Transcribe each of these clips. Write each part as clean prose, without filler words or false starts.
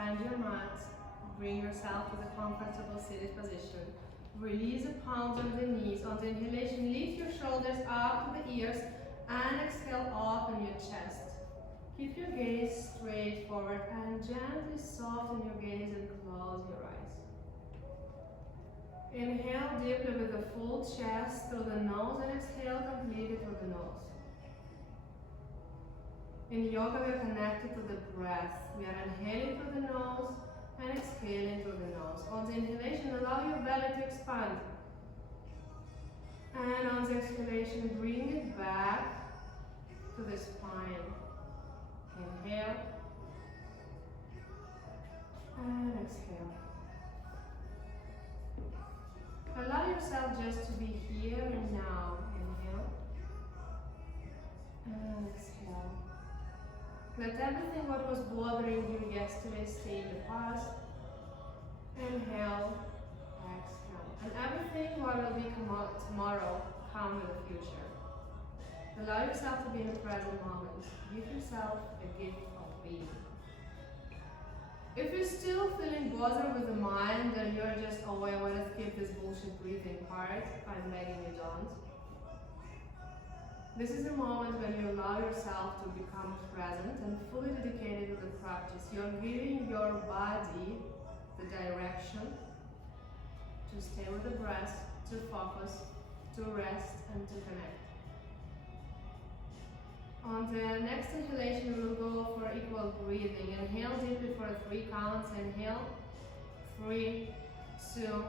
Find your mat. Bring yourself to the comfortable seated position. Release the palms on the knees. On the inhalation, lift your shoulders up to the ears and exhale, open your chest. Keep your gaze straight forward and gently soften your gaze and close your eyes. Inhale deeply with a full chest through the nose and exhale completely through the nose. In yoga, we are connected to the breath. We are inhaling through the nose and exhaling through the nose. On the inhalation, allow your belly to expand. And on the exhalation, bring it back to the spine. Inhale and exhale. Allow yourself just to be here and now. Inhale and exhale. Let everything what was bothering you yesterday stay in the past. Inhale, exhale. And everything what will be tomorrow come in the future. Allow yourself to be in the present moment. Give yourself a gift of being. If you're still feeling bothered with the mind and you're just, oh, I want to skip this bullshit breathing part, I'm begging you don't. This is a moment when you allow yourself to become present and fully dedicated to the practice. You're giving your body the direction to stay with the breath, to focus, to rest, and to connect. On the next inhalation, we will go for equal breathing. Inhale deeply for 3 counts. Inhale. 3, 2,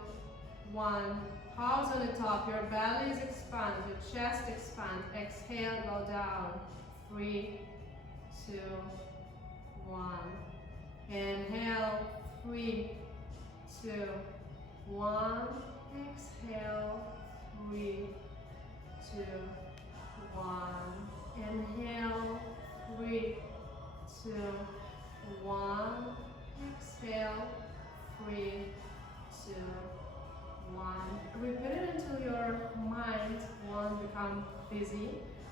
1. Pause on the top. Your belly is expand. Your chest expand. Exhale, go down. 3, 2, 1. Inhale. 3, 2, 1. Exhale. 3, 2, 1. Inhale, 3, 2, 1. Exhale, 3, 2, 1. Repeat it until your mind won't become busy,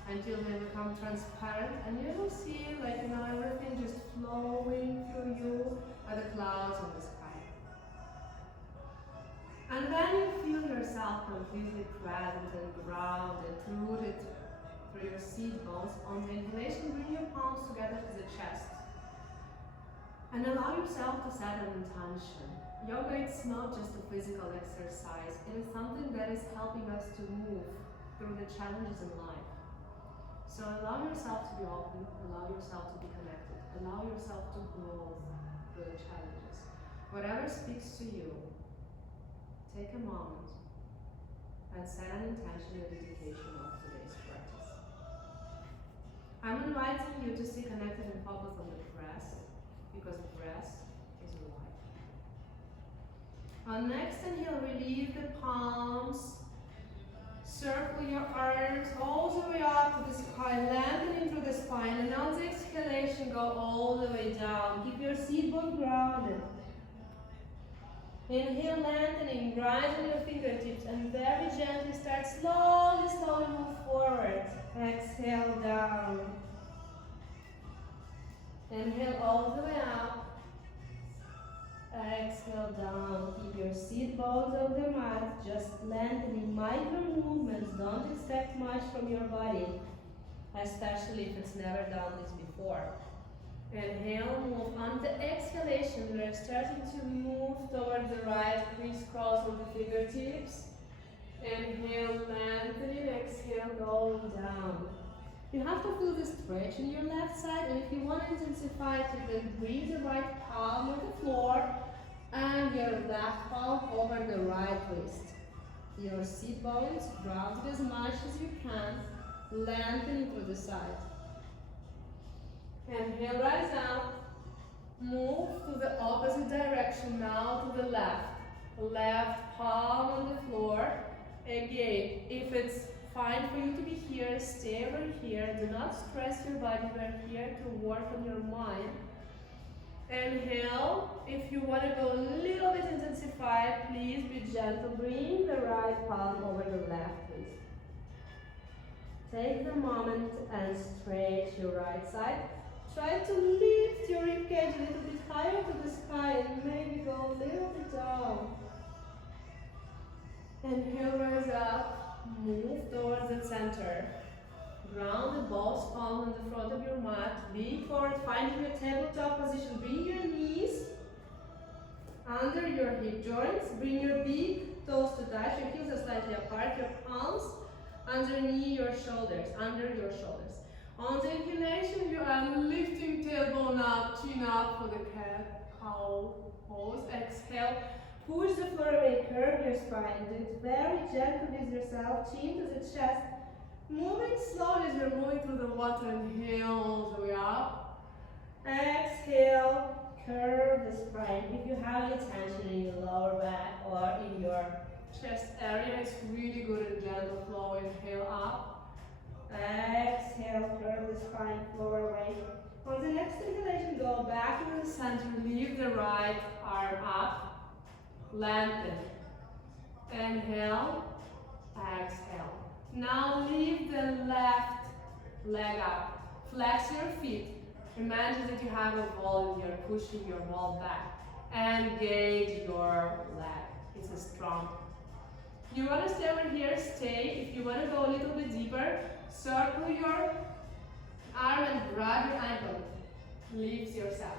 until they become transparent, and you will see everything just flowing through you like the clouds on the sky. And then you feel yourself completely present and grounded, rooted through your seat bones. On the inhalation, bring your palms together to the chest. And allow yourself to set an intention. Yoga is not just a physical exercise, it is something that is helping us to move through the challenges in life. So allow yourself to be open, allow yourself to be connected, allow yourself to grow through the challenges. Whatever speaks to you, take a moment and set an intention and dedication of today's practice. I'm inviting you to stay connected and focus on the breath, because the breath is your life. On next inhale, release the palms. Circle your arms all the way up to the sky, lengthening through the spine. And on the exhalation, go all the way down. Keep your seat bone grounded. Inhale, lengthening, rise on your fingertips, and very gently start slowly move forward. Exhale down. Inhale all the way up. Exhale down. Keep your seat bones on the mat, just lengthening, micro movements. Don't expect much from your body, especially if it's never done this before. Inhale, move. On the exhalation, we're starting to move toward the right, crisscross of the fingertips. Inhale, lengthening, exhale, going down. You have to feel the stretch in your left side, and if you want to intensify it, you can bring the right palm on the floor and your left palm over the right wrist. Your seat bones grounded as much as you can, lengthening through the side. Inhale, rise up. Move to the opposite direction now, to the left. Left palm on the floor. Again, if it's fine for you to be here, stay right here. Do not stress your body. We're here to work on your mind. Inhale. If you want to go a little bit intensified, please be gentle. Bring the right palm over the left wrist. Take the moment and stretch your right side. Try to lift your ribcage a little bit higher to the sky and maybe go a little bit down. Inhale, rise up, move towards the center. Ground the both palms on the front of your mat. Lean forward, finding your tabletop position. Bring your knees under your hip joints. Bring your big toes to touch. Your heels are slightly apart. Your palms underneath your shoulders, under your shoulders. On the inclination, you are lifting tailbone up, chin up for the cat cow pose. Exhale, push the floor away, curve your spine. Do it very gently with yourself, chin to the chest. Moving slowly as you're moving through the water. Inhale all the way up. Exhale, curve the spine. If you have any tension in your lower back or in your chest area, it's really good and gentle flow. Inhale up. Exhale, curve the spine, floor away. On the next inhalation, go back to the center. Lift the right arm up. Lengthen. Inhale. Exhale. Now lift the left leg up. Flex your feet. Imagine that you have a ball and you're pushing your ball back. Engage your leg. It's a strong. You want to stay over here, stay. If you want to go a little bit deeper, circle your arm and grab your ankle. Lift yourself.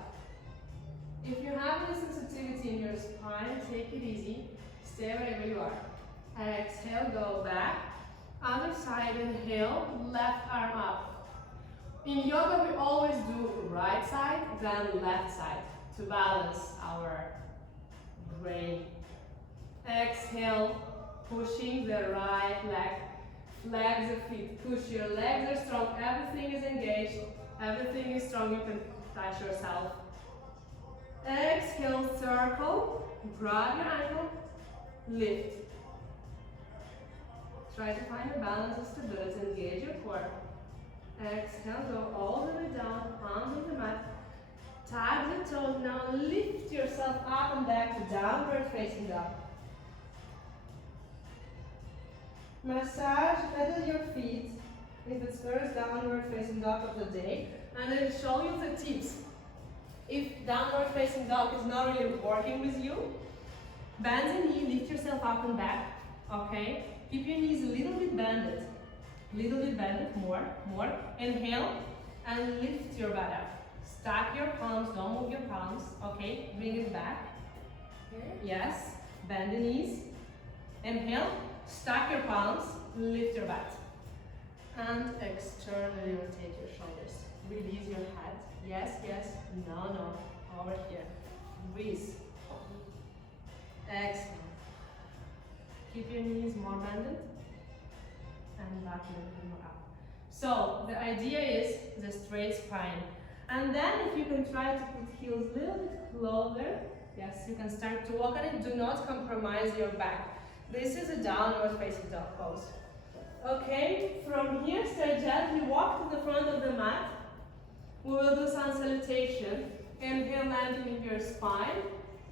If you have any sensitivity in your spine, take it easy. Stay wherever you are. Exhale, go back. Other side, inhale, left arm up. In yoga, we always do right side, then left side to balance our brain. Exhale, pushing the right leg. Flex the feet. Push your legs are strong. Everything is engaged. Everything is strong. You can touch yourself. Exhale, circle. Grab your ankle. Lift. Try to find a balance of stability. Engage your core. Exhale, go all the way down, palms on the mat. Tag the toes. Now lift yourself up and back to downward facing dog. Massage, pedal your feet if it's first downward facing dog of the day, and I'll show you the tips. If downward facing dog is not really working with you, bend the knee, lift yourself up and back, okay? Keep your knees a little bit bended, more. Inhale and lift your butt up. Stack your palms, don't move your palms, okay? Bring it back. Here. Yes, bend the knees. Inhale, stack your palms, lift your butt. And externally rotate your shoulders. Release your head. Yes, no, over here. Breathe. Exhale. Keep your knees more bended and back a little bit more up. So the idea is the straight spine. And then if you can try to put heels a little bit closer, yes, you can start to walk on it. Do not compromise your back. This is a downward facing dog pose. Okay, from here, start gently, walk to the front of the mat. We will do sun salutation. Inhale, lengthening your spine.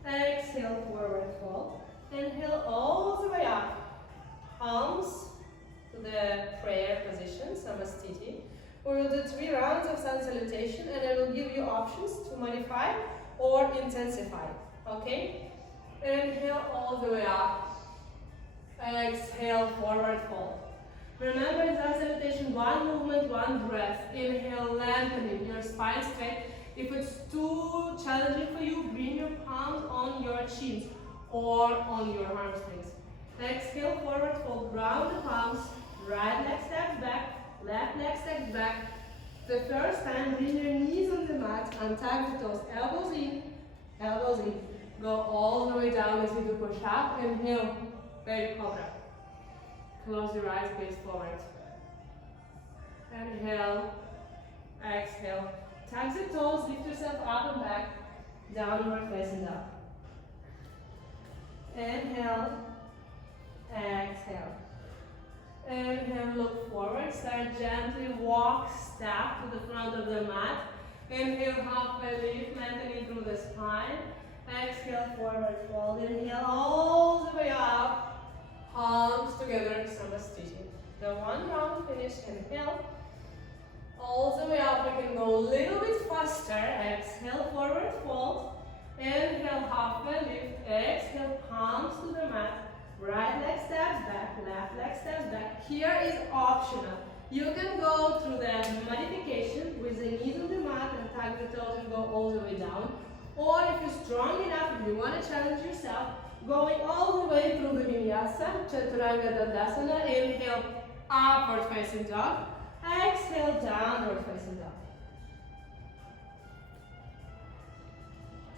Exhale, forward fold. Inhale all the way up. Palms to the prayer position, Samastiti. We will do 3 rounds of sun salutation, and I will give you options to modify or intensify. Okay? Inhale all the way up. Exhale, forward fold. Remember in sun salutation, 1 movement, 1 breath. Inhale, lengthening your spine straight. If it's too challenging for you, bring your palms on your chins or on your hamstrings. Exhale, forward fold, round the palms, right leg steps back, left leg steps back. The first time, bring your knees on the mat, untag the toes, elbows in, elbows in. Go all the way down as you do push up. Inhale, baby cobra. Close your eyes, gaze forward. Inhale, exhale. Tag the toes, lift yourself up and back, downward facing dog. Inhale, exhale. Inhale, look forward, start gently, walk, step to the front of the mat. Inhale, halfway lift, lengthening through the spine. Exhale, forward fold. Inhale, all the way up, palms together, Samastiti. The 1 round finish, inhale. all the way up. We can go a little bit faster. Exhale, forward fold. Inhale, halfway lift. Exhale, palms to the mat. Right leg steps back, left leg steps back. Here is optional. You can go through the modification with the knees on the mat and tuck the toes and go all the way down. Or if you're strong enough, if you want to challenge yourself, going all the way through the vinyasa, chaturanga dandasana. Inhale, upward facing dog. Exhale, downward facing dog.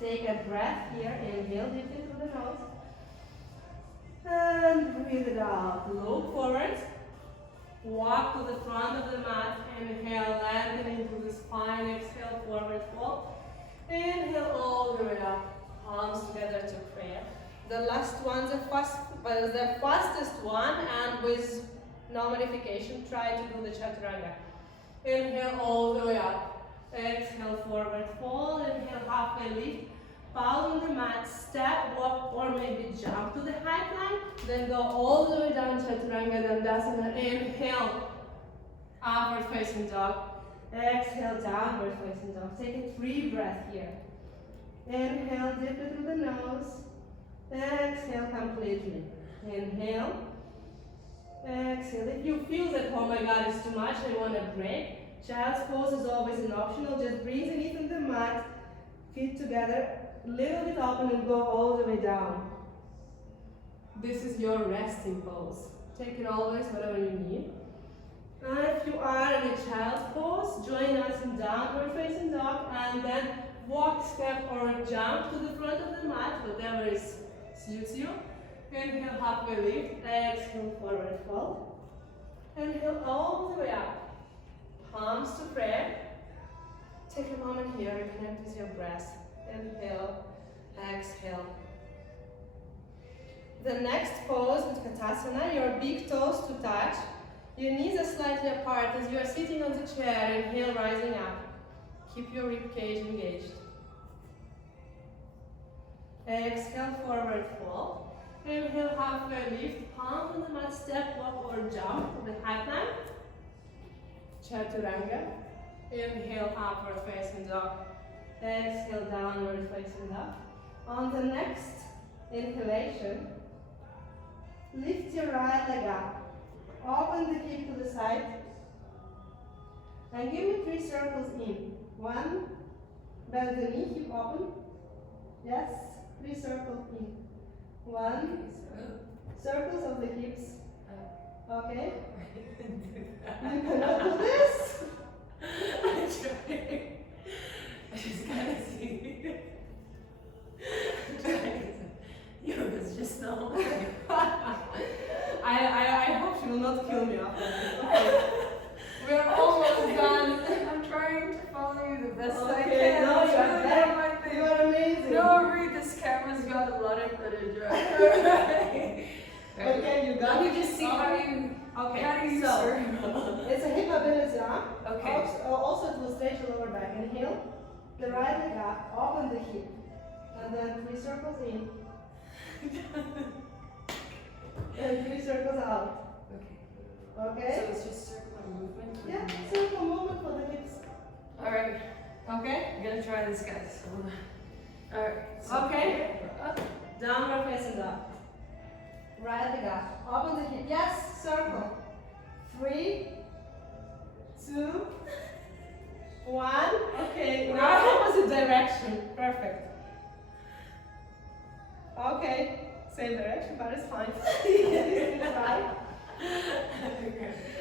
Take a breath here. Inhale deeply through the nose. And breathe it out. Look forward. Walk to the front of the mat. Inhale, lengthen into the spine. Exhale, forward fold. Inhale all the way up. Palms together to prayer. The last one, the fastest one, and with no modification, try to do the chaturanga. Inhale all the way up. Exhale, forward fold. Inhale, halfway lift. Pause on the mat, step, walk, or maybe jump to the high plank. Then go all the way down, chaturanga dandasana. Inhale, upward facing dog. Exhale, downward facing dog. Take a 3 breath here. Inhale, dip it through the nose. Exhale completely. Inhale. Exhale. If you feel that, oh my god, it's too much, I want a break. Child's pose is always an optional. Just bring the knees on the mat, feet together, a little bit open and go all the way down. This is your resting pose. Take it always, whatever you need. And if you are in a child's pose, join us in downward facing dog and then walk, step or jump to the front of the mat, whatever suits you. Inhale, halfway lift. Exhale, forward fold. Inhale all the way up. Palms to prayer. Take a moment here, reconnect with your breath. Inhale, exhale. The next pose with Katasana, your big toes to touch. Your knees are slightly apart as you are sitting on the chair. Inhale, rising up. Keep your rib cage engaged. Exhale, forward fold. Inhale, halfway lift. Palm on the mat, step, walk or jump to the high plank. Chaturanga. Inhale, upward facing dog. Exhale, downward facing dog. On the next inhalation, lift your right leg up. Open the hip to the side. And give me 3 circles in. 1, bend the knee, hip open. Yes, 3 circles in. 1, circles of the hips. Okay. You cannot do this. I'm trying. I just gotta see. You was just so. I hope she will not kill me after this. Okay. We are almost done. I'm trying to follow you the best I Okay, can. no, I'm you're trying to back. do my thing. You are amazing. No, read this camera's got a lot of footage, right? Okay, you got Let it. me just see how you. Okay, How do you so serve? it's a hip ability arm. Okay. Also it will stretch your lower back. Inhale, the right leg up, open the hip, and then 3 circles in, and 3 circles out. Okay. Okay? So it's just circular movement? Yeah, circle movement for the hips. Alright. Okay? I'm gonna try this, guys. Alright. So Okay. Downward facing dog. Right leg up. Open the hip. Yes, circle. 3, 2, 1. Okay, now opposite direction. Perfect. Okay, same direction, but it's fine. Right?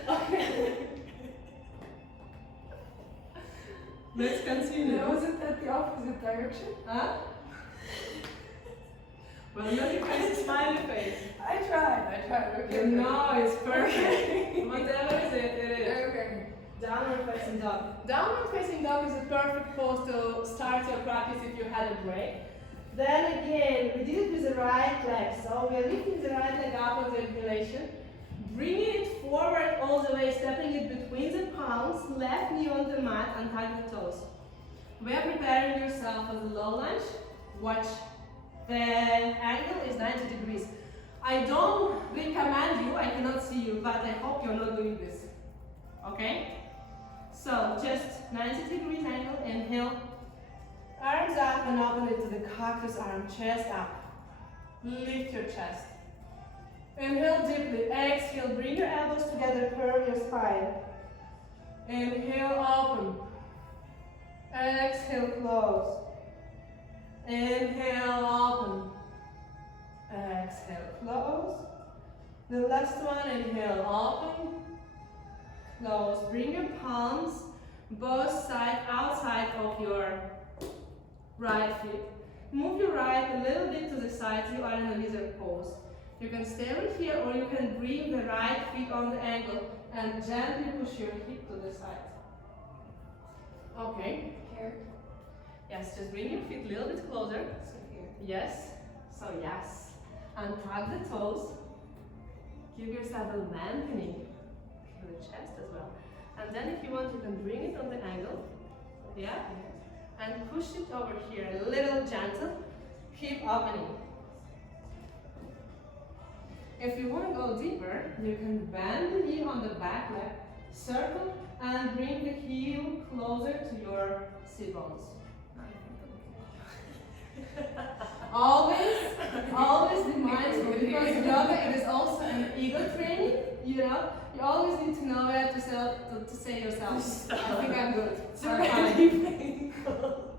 Okay. Let's continue. Now, wasn't that the opposite direction? Huh? Well, you only face a smiley face. I tried. Okay. No, it's perfect. Whatever it is. Okay. Downward facing dog. Downward facing dog is a perfect pose to start your practice if you had a break. Then again, we did it with the right leg. So we are lifting the right leg up on the inhalation, bringing it forward all the way, stepping it between the palms, left knee on the mat, and tuck the toes. We are preparing yourself for the low lunge. Watch. The angle is 90 degrees. I don't recommend you, I cannot see you, but I hope you're not doing this. Okay? So, 90 degrees angle. Inhale. Arms up and open it to the cactus arm. Chest up. Lift your chest. Inhale deeply. Exhale. Bring your elbows together. Curve your spine. Inhale, open. Exhale, close. Inhale, open. Exhale, close. The last one, inhale, open. Close. Bring your palms both sides outside of your right foot. Move your right a little bit to the side. You are in a lizard pose. You can stay right here, or you can bring the right feet on the ankle and gently push your hip to the side. Okay. Here. Yes, just bring your feet a little bit closer. So here. Yes. So yes. And tug the toes. Give yourself a lengthening through the chest as well. And then if you want, you can bring it on the angle. Yeah? And push it over here, a little gentle. Keep opening. If you want to go deeper, you can bend the knee on the back leg, circle, and bring the heel closer to your sit bones. Always be mindful, because yoga, it is also an ego training. You always need to know where to say yourself, I think I'm good. It's I'm already fine. painful.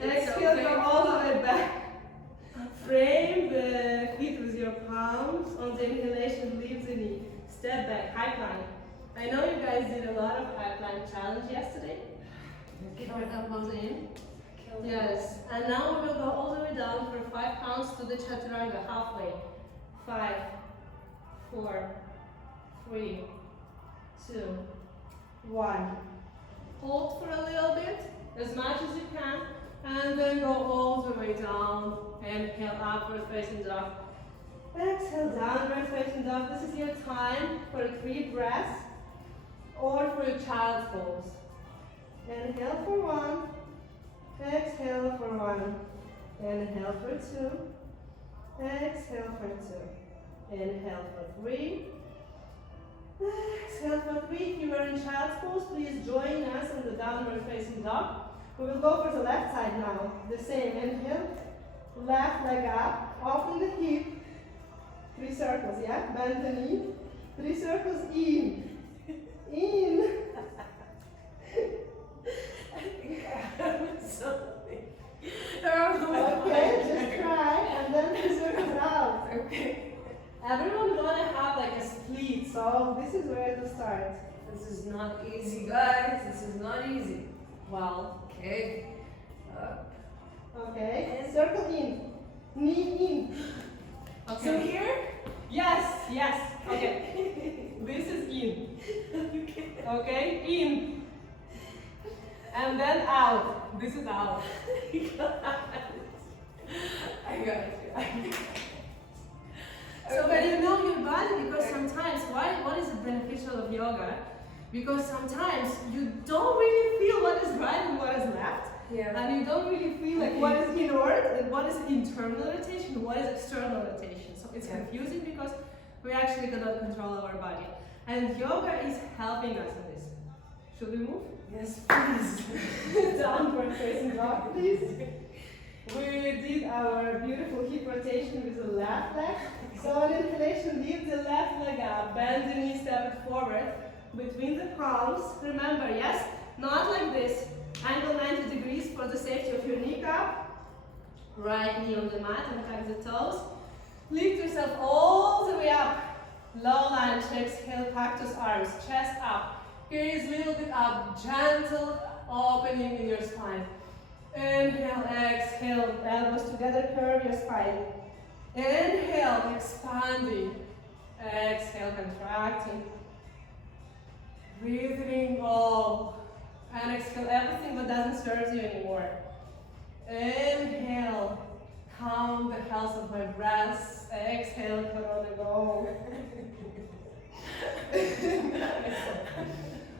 Exhale, go all the way back. Frame the feet with your palms. On the inhalation, leave the knee. Step back, high plank. I know you guys did a lot of high plank challenge yesterday. Get your elbows in. Yes, and now we will go all the way down for 5 counts to the chaturanga, halfway. 5, 4, 3, 2, 1. Hold for a little bit, as much as you can, and then go all the way down. Inhale, upward facing dog. Exhale, downward facing dog. This is your time for 3 breaths or for your child's pose. Inhale for 1. Exhale for 1. Inhale for 2. Exhale for 2. Inhale for 3. Exhale for 3. If you are in child's pose, please join us in the downward facing dog. We will go for the left side now. The same. Inhale. Left leg up. Open the hip. 3 circles, yeah? Bend the knee. 3 circles in. In. I think I have something. Okay, just try, and then 3 circles out. Okay. Everyone gonna have like a split, so this is where to start. This is not easy, guys. This is not easy. Well, Okay. okay, circle in, knee in. Okay. So here? Yes, okay. This is in. Okay, in. And then out. This is out. I got you. So when you know your body, because sometimes, what is beneficial of yoga? Because sometimes you don't really feel what is right and what is left. Yeah. And you don't really feel like what is inward and what is internal rotation, what is external rotation. So it's confusing because we actually cannot control our body. And yoga is helping us in this. Should we move? Yes, please. Downward facing dog, please. We did our beautiful hip rotation with the left leg. So on inhalation, lift the left leg up, bend the knee, step it forward between the palms. Remember, yes, not like this. Angle 90 degrees for the safety of your kneecap. Right knee on the mat and tuck the toes. Lift yourself all the way up. Low lunge, exhale, cactus arms, chest up. Here is a little bit up, gentle opening in your spine. Inhale, exhale, elbows together, curve your spine. Inhale, expanding. Exhale, contracting. Breathing all. And exhale everything that doesn't serve you anymore. Inhale, count the health of my breaths. Exhale, corona, go.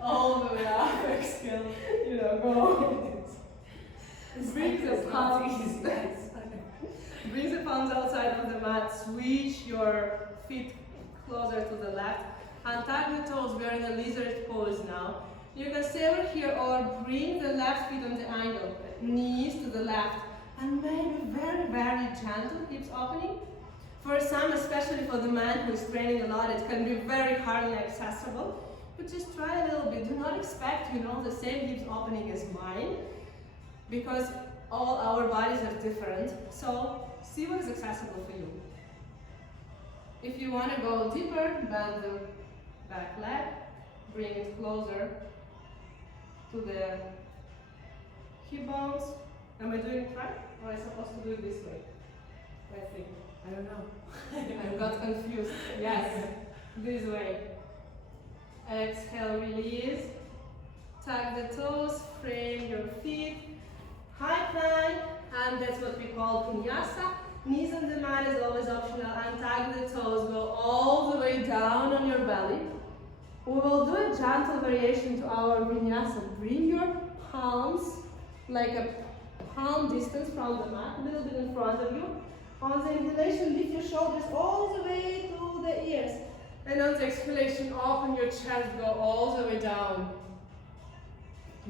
All the way up, exhale, go. Bring the palms. Bring the palms outside of the mat. Switch your feet closer to the left. And tuck the toes. We are in a lizard pose now. You can stay over here or bring the left feet on the angle, knees to the left, and maybe very, very gentle, hips opening. For some, especially for the man who is training a lot, it can be very hard and accessible. But just try a little bit. Do not expect, the same hips opening as mine, because all our bodies are different. So see what is accessible for you. If you want to go deeper, bend the back leg, bring it closer to the hip bones. Am I doing it right? Or am I supposed to do it this way? I think. I don't know. I got confused. Yes, this way. Exhale, release. Tuck the toes, frame your feet. High plank, and that's what we call vinyasa. Knees on the mat is always optional. Untuck the toes, go all the way down on your belly. We will do a gentle variation to our vinyasa. Bring your palms like a palm distance from the mat, a little bit in front of you. On the inhalation, lift your shoulders all the way to the ears. And on the exhalation, open your chest, go all the way down.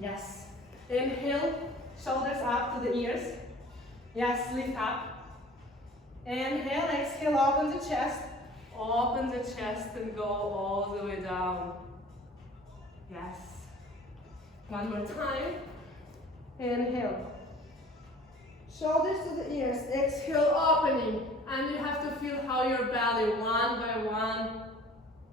Yes. Inhale, shoulders up to the ears. Yes, lift up. Inhale, exhale, open the chest. Open the chest and go all the way down. Yes. One more time. Inhale. Shoulders to the ears. Exhale, opening. And you have to feel how your belly, one by one,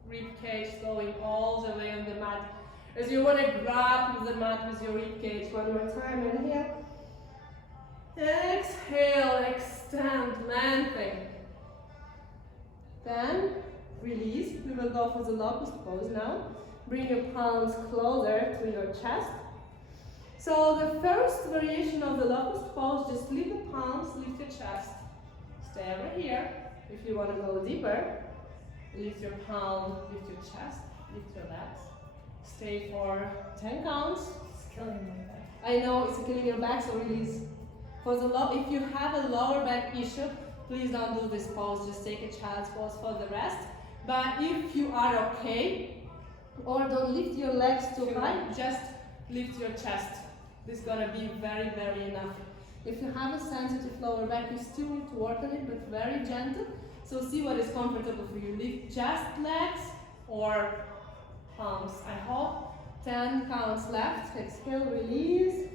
rib cage going all the way on the mat. As you want to grab the mat with your rib cage. One more time. Inhale. Exhale, extend, lengthen. Then release. We will go for the locust pose now. Bring your palms closer to your chest. So the first variation of the locust pose, just lift the palms, lift your chest. Stay over here. If you want to go deeper, lift your palm, lift your chest, lift your legs. Stay for 10 counts. It's killing my back. I know it's killing your back, so release. For the if you have a lower back issue, please don't do this pose. Just take a child's pose for the rest. But if you are okay, or don't lift your legs too high, just lift your chest. This is gonna be very, very enough. If you have a sensitive lower back, you still need to work on it, but very gentle. So see what is comfortable for you. Lift just legs or palms. I hope 10 counts left. Exhale, release.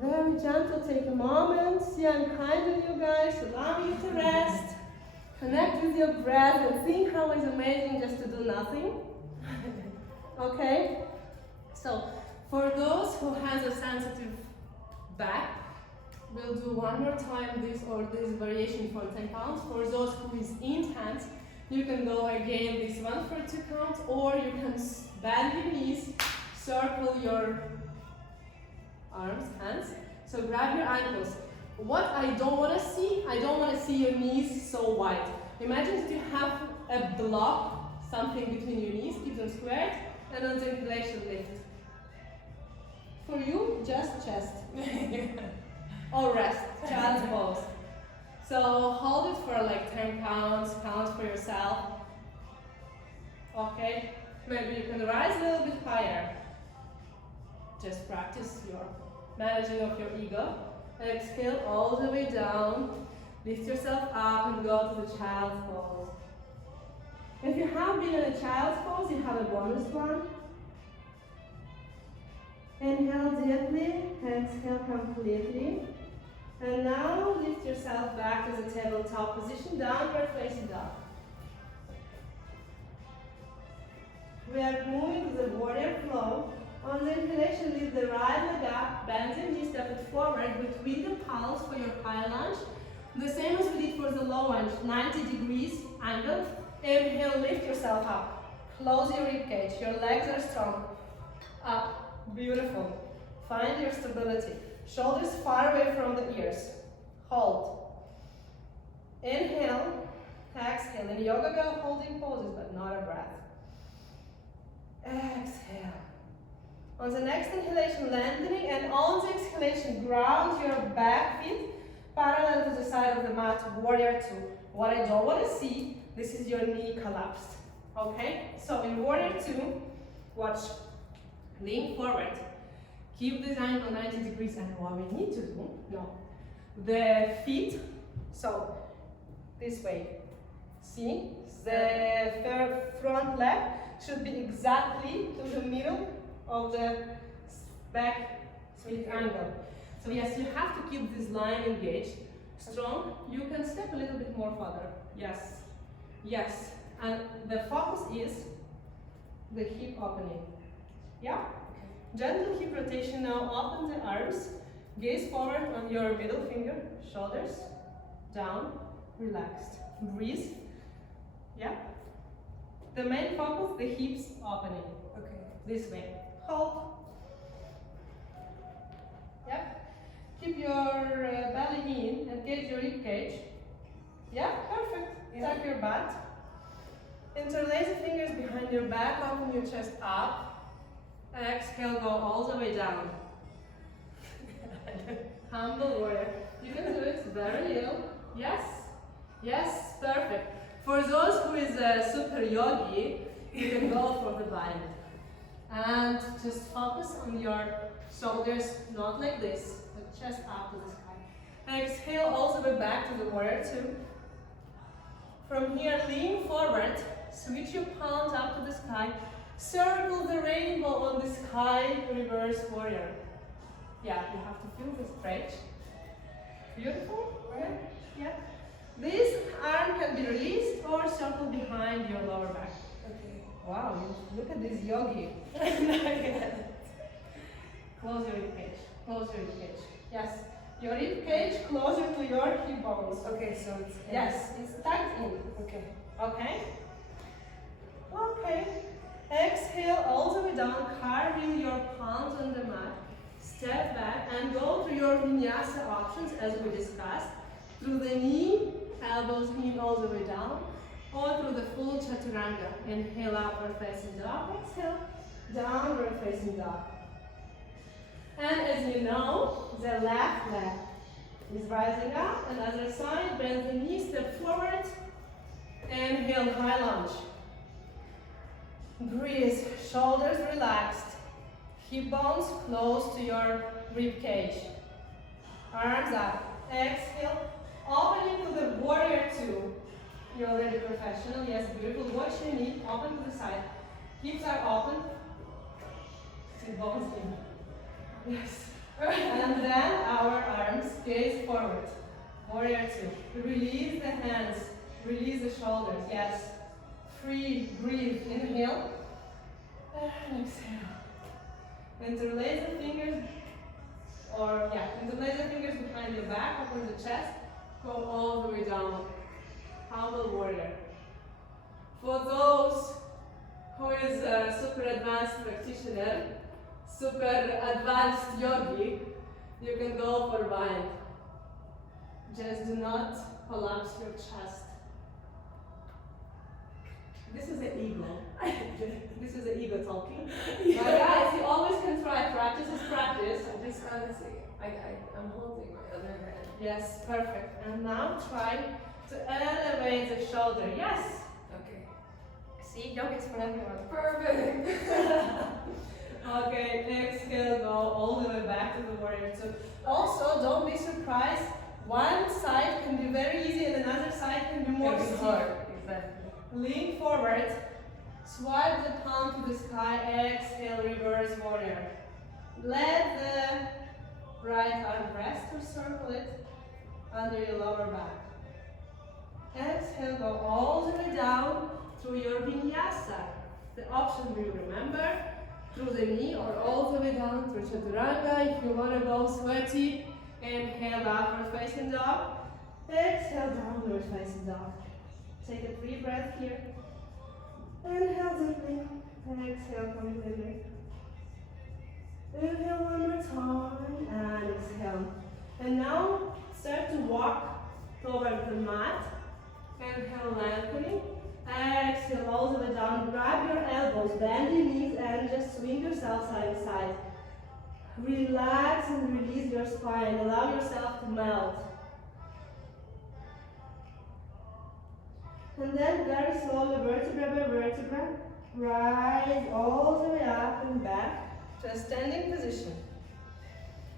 Very gentle, take a moment. See, I'm kind on you guys. Allow you to rest. Connect with your breath and think how it's amazing just to do nothing. Okay? So, for those who has a sensitive back, we'll do one more time this variation for 10 counts. For those who is intense, you can go again this one for 2 counts, or you can bend your knees, circle your arms, hands. So grab your ankles. What I don't want to see your knees so wide. Imagine that you have a block, something between your knees, keep them squared, and on the inhalation lift. For you, just chest. Or rest, child's pose. So hold it for like 10 counts, count for yourself. Okay, maybe you can rise a little bit higher. Just practice your managing of your ego. Exhale all the way down. Lift yourself up and go to the child's pose. If you have been in a child's pose, you have a bonus one. Inhale deeply, exhale completely. And now lift yourself back to the tabletop position, downward facing dog. We are moving to the warrior flow. On the inhalation, lift the right leg up, bend the knee, step it forward between the palms for your high lunge. The same as we did for the low lunge, 90 degrees angle. Inhale, lift yourself up. Close your rib cage, your legs are strong. Up, beautiful. Find your stability. Shoulders far away from the ears. Hold. Inhale, exhale. In yoga, we are holding poses, but not a breath. Exhale. On the next inhalation, lengthening, and on the exhalation, ground your back feet parallel to the side of the mat, warrior two. What I don't want to see, this is your knee collapsed. Okay? So in warrior two, watch. Lean forward. Keep this ankle 90 degrees, and what we need to do, the feet, so this way. See, the front leg should be exactly to the middle of the back split angle. So yes, you have to keep this line engaged, strong. You can step a little bit more further. Yes, yes. And the focus is the hip opening. Yeah? Gentle hip rotation now. Open the arms. Gaze forward on your middle finger. Shoulders down. Relaxed. Breathe. Yeah? The main focus, the hips opening. Okay. This way. Hold. Yep. Keep your belly in. Engage your rib cage. Yeah? Perfect. Yeah. Tuck your butt. Interlace the fingers behind your back. Open your chest up. Exhale, go all the way down. Humble warrior. You can do it very little. Yes. Yes, perfect. For those who is a super yogi, you can go for the bind. And just focus on your shoulders, not like this, but chest up to the sky. Exhale all the way back to the warrior two. From here, lean forward, switch your palms up to the sky, circle the rainbow on the sky, reverse warrior. Yeah, you have to feel the stretch. Beautiful, yeah, yeah. This arm can be released or circle behind your lower back. Okay. Wow, look at this yogi. Close your rib cage, close your rib cage. Yes, your rib cage closer to your hip bones. Okay, so it's Yes, it's tucked in. Okay. Okay? Okay. Exhale all the way down, carving your palms on the mat. Step back and go to your vinyasa options as we discussed. Through the knee, elbows in all the way down, or through the full chaturanga. Inhale, upward facing dog. Exhale, downward facing dog. And as you know, the left leg is rising up, and other side, bend the knee, step forward. Inhale, high lunge. Breathe, shoulders relaxed. Hip bones close to your rib cage. Arms up. Exhale, opening to the warrior two. You're already professional. Yes, beautiful. Watch your knee. Open to the side. Hips are open. Sit bones in. Yes. And then our arms gaze forward. Warrior two. Release the hands. Release the shoulders. Yes. Free. Breathe. Inhale. And exhale. Interlace the fingers. Interlace the fingers behind your back. Open the chest. Go all the way down. Humble warrior. For those who is a super advanced practitioner, super advanced yogi, you can go for bind. Just do not collapse your chest. This is the ego. This is the ego talking. But guys, you always can try. Practice is practice. Just honestly, I'm holding my other hand. Yes, perfect. And now try to elevate the shoulder. Yes. Okay. See, yoga is for everyone. Perfect. Okay, exhale, go all the way back to the warrior two. Also, don't be surprised. One side can be very easy and another side can be more It's stiff. hard. Exactly. Lean forward, swipe the palm to the sky, exhale, reverse warrior. Let the right arm rest or circle it under your lower back. Exhale, go all the way down through your vinyasa. The option will remember, through the knee or all the way down through chaturanga. If you want to go sweaty, inhale, upward facing dog. Exhale, downward facing dog. Take a deep breath here. Inhale deeply. Exhale completely. Inhale one more time. And exhale. And now start to walk toward the mat. Inhale, lengthening. Exhale all the way down. Grab your elbows, bend your knees, and just swing yourself side to side. Relax and release your spine. Allow yourself to melt. And then very slowly, vertebra by vertebra, rise all the way up and back. to a standing position.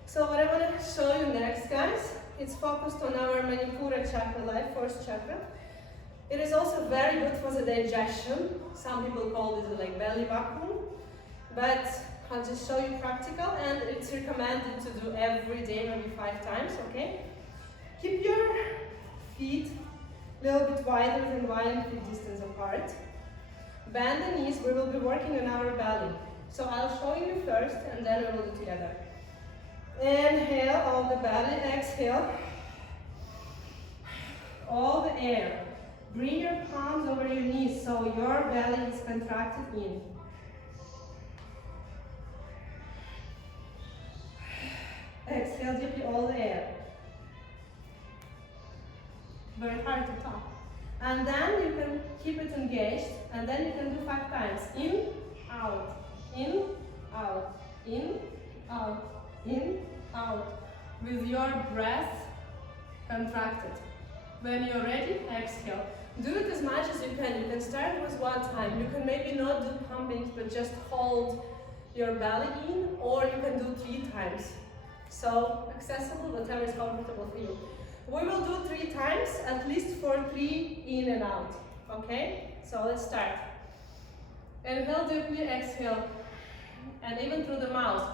So what I want to show you next, guys, it's focused on our Manipura chakra, life force chakra. It is also very good for the digestion. Some people call it like belly vacuum, but I'll just show you practical, and it's recommended to do every day, maybe 5 times, okay? Keep your feet a little bit wider than 1 feet distance apart. Bend the knees, we will be working on our belly. So I'll show you first, and then we will do together. Inhale, all the belly, exhale. All the air. Bring your palms over your knees so your belly is contracted in. Exhale deeply all the air. Very hard to talk. And then you can keep it engaged, and then you can do 5 times. In, out, in, out, in, out, in, out. With your breath contracted. When you're ready, exhale. Do it as much as you can. You can start with 1 time. You can maybe not do pumping, but just hold your belly in, or you can do 3 times. So accessible, whatever is comfortable for you. We will do 3 times, at least for 3 in and out. Okay? So let's start. Inhale deeply, exhale, and even through the mouth.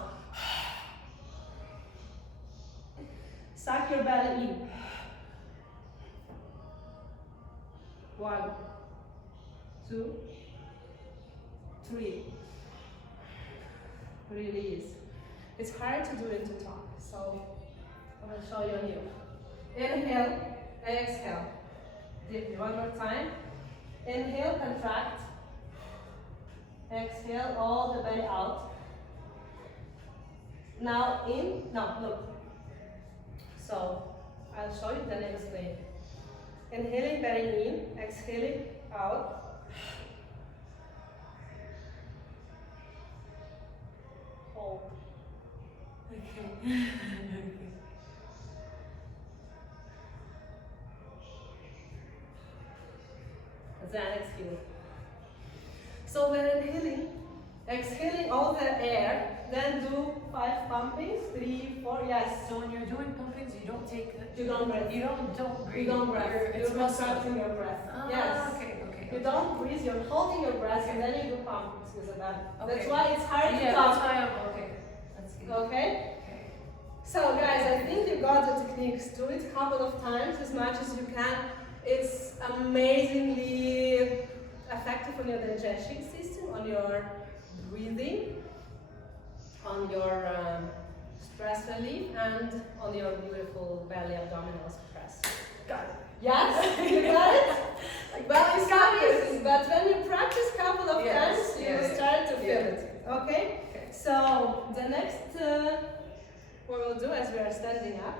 Suck your belly in. 1, 2, 3. Release. It's hard to do it to talk, so I'm going to show you on you. Inhale, exhale. Deeply. 1 more time. Inhale, contract. Exhale, all the belly out. Now in, now look. So I'll show you, then explain. Inhaling, belly in, exhaling, out. Hold. Okay. Then exhale. So when inhaling, exhaling all the air, then do 5 pumpings, 3, 4, yes. So when you're doing pumpings, you don't take the, You don't breathe. You don't breathe. You don't breath. You're contracting your breath. Yes. Okay. You don't breathe, you're holding your breath, and then you do pumpings with that. Okay. That's why it's hard to Yeah, talk. that's why I'm okay. That's good. Okay? So guys, I think you got the techniques. Do it a couple of times, as much as you can. It's amazingly effective on your digestion system, on your breathing, on your stress relief, and on your beautiful belly abdominal press. Got it. Yes, you got it? Like Well, it's not easy, but when you practice a couple of Yes, times, you yeah, will yeah. start to feel Yeah. it. Okay? So the next what we'll do as we are standing up.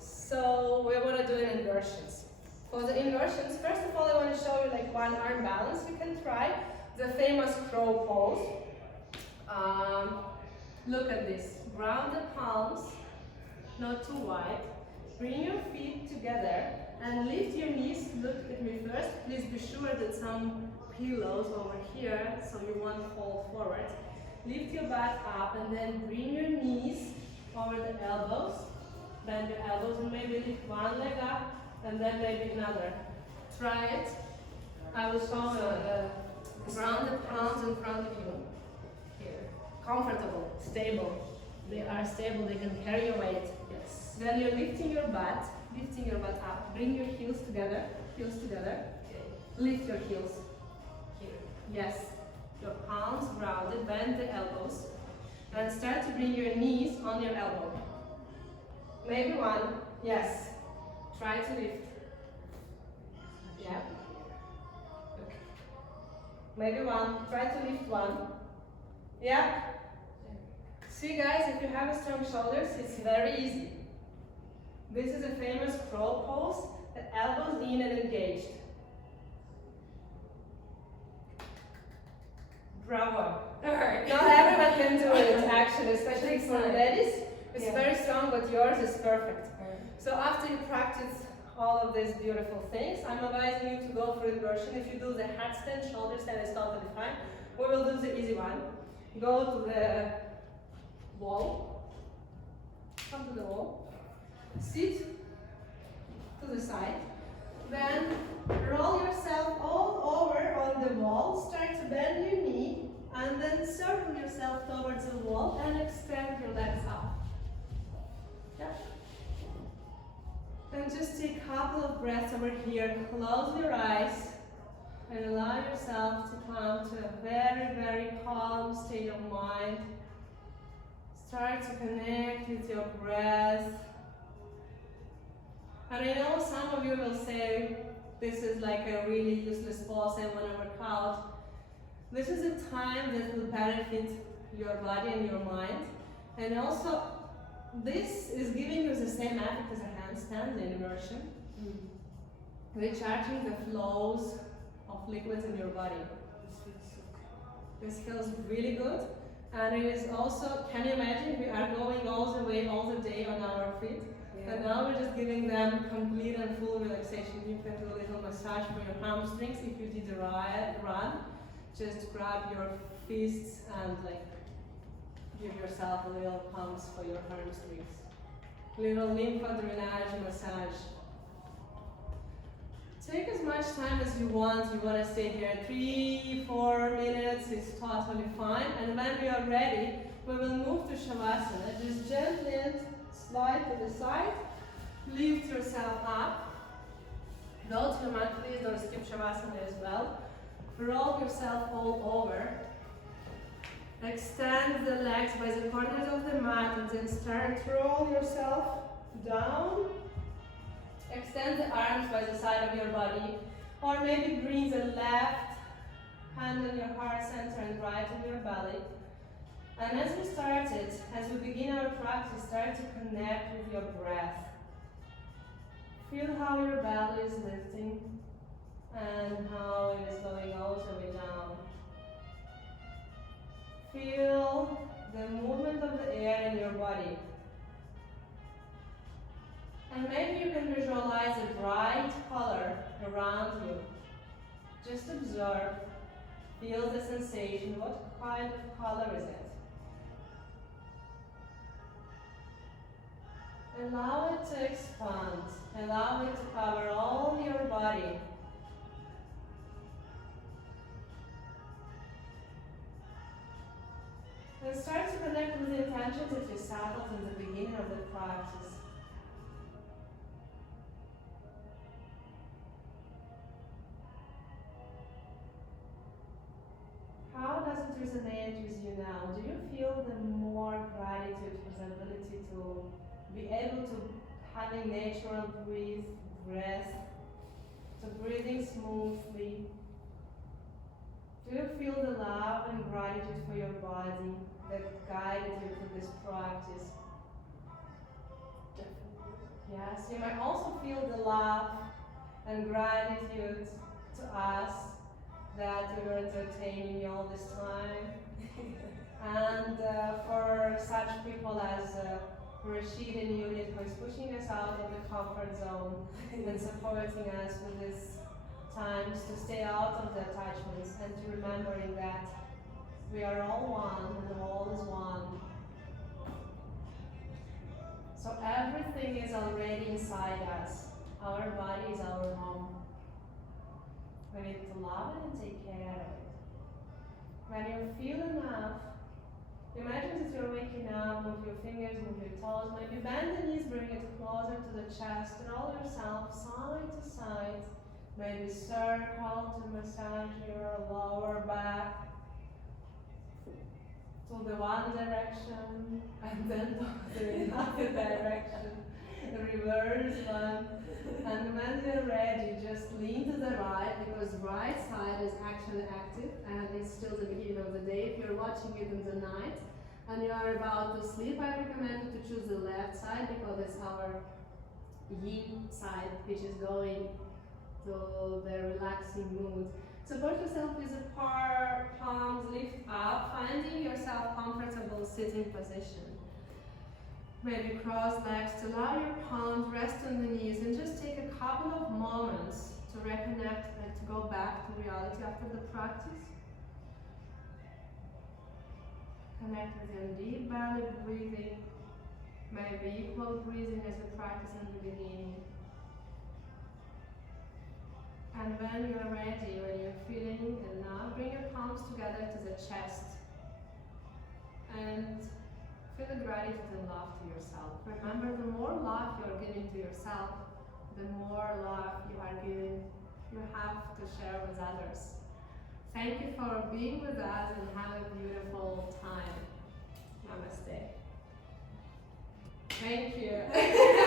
So we're going to do inversions. For the inversions, first of all, I want to show you like 1 arm balance. You can try the famous crow pose. Look at this. Ground the palms, not too wide. Bring your feet together and lift your knees. Look at me first. Please be sure that some pillows over here so you won't fall forward. Lift your butt up and then bring your knees over the elbows. Bend your elbows and maybe lift 1 leg up and then maybe another. Try it. I will show you ground the palms in front of you. Here. Comfortable, stable. They are stable, they can carry your weight. Yes. Then you're lifting your butt up. Bring your heels together. Lift your heels. Here. Yes. Your palms grounded, bend the elbows. And start to bring your knees on your elbow. Maybe 1. Yes. Try to lift. Yeah. Okay. Maybe 1. Try to lift 1. Yeah. See guys, if you have strong shoulders, it's very easy. This is a famous crow pose. The elbows in and engaged. Bravo. Alright. Not everyone can do it actually, especially for time. ladies. It's Yeah. very strong, but yours is perfect. Alright. So after you practice all of these beautiful things, I'm advising you to go for inversion. If you do the handstand, shoulder stand is totally fine. We will do the easy one. Go to the wall. Come to the wall. Sit to the side. Then roll yourself all over on the wall. Start to bend your knee and then circle yourself towards the wall and extend your legs out. Yeah. And just take a couple of breaths over here. Close your eyes and allow yourself to come to a very, very calm state of mind. Start to connect with your breath. And I know some of you will say, this is like a really useless pose, I want to work out. This is a time that will benefit your body and your mind. And also, this is giving you the same effect as a handstand inversion. Recharging the flows of liquids in your body. This feels really good. And it is also, can you imagine, we are going all the way, all the day on our feet. Yeah. And now we're just giving them complete and full relaxation. You can do a little massage for your hamstrings. If you did a run, just grab your fists and like give yourself a little pumps for your hamstrings. Little lymph drainage massage. Take as much time as you want. You want to stay here 3-4 minutes, it's totally fine. And when we are ready, we will move to Shavasana. Just gently slide to the side, lift yourself up. Don't you mind, please don't skip Shavasana as well. Roll yourself all over. Extend the legs by the corners of the mat and then start to roll yourself down. Extend the arms by the side of your body, or maybe bring the left hand on your heart center and right on your belly. And as we begin our practice, start to connect with your breath. Feel how your belly is lifting and how it is going all the way down. Feel the movement of the air in your body. And maybe you can visualize a bright color around you. Just observe, feel the sensation. What kind of color is it? Allow it to expand. Allow it to cover all your body. And start to connect with the intentions that you settled in the beginning of the practice. How does it resonate with you now? Do you feel the more gratitude for the ability to be able to having natural breath, to breathing smoothly? Do you feel the love and gratitude for your body that guided you through this practice? Definitely. Yes, you might also feel the love and gratitude to us that we were entertaining you all this time. And for such people as Rashid and Unit, who is pushing us out of the comfort zone and supporting us with these times to stay out of the attachments and to remembering that we are all one and all is one. So everything is already inside us. Our body is our home. We need to love it and take care of it. When you feel enough, imagine that you're waking up, move your fingers, move your toes, maybe bend the knees, bring it closer to the chest, roll yourself side to side, maybe circle to massage your lower back to the one direction, and then to another direction, reverse one. And when you're ready, just lean to the right, because right side is actually active and it's still the beginning of the day. If you're watching it in the night and you are about to sleep, I recommend you to choose the left side, because it's our yin side, which is going to the relaxing mood. Support yourself with the palms lift up, finding yourself comfortable sitting position. Maybe cross legs to allow your palms rest on the knees, and just take a couple of moments to reconnect and to go back to reality after the practice. Connect with your deep belly breathing, maybe equal breathing as we practiced in the beginning. And when you're ready, when you're feeling enough, bring your palms together to the chest. And feel the gratitude and love to yourself. Remember, the more love you're giving to yourself, the more love you are giving, you have to share with others. Thank you for being with us and have a beautiful time. Namaste. Thank you.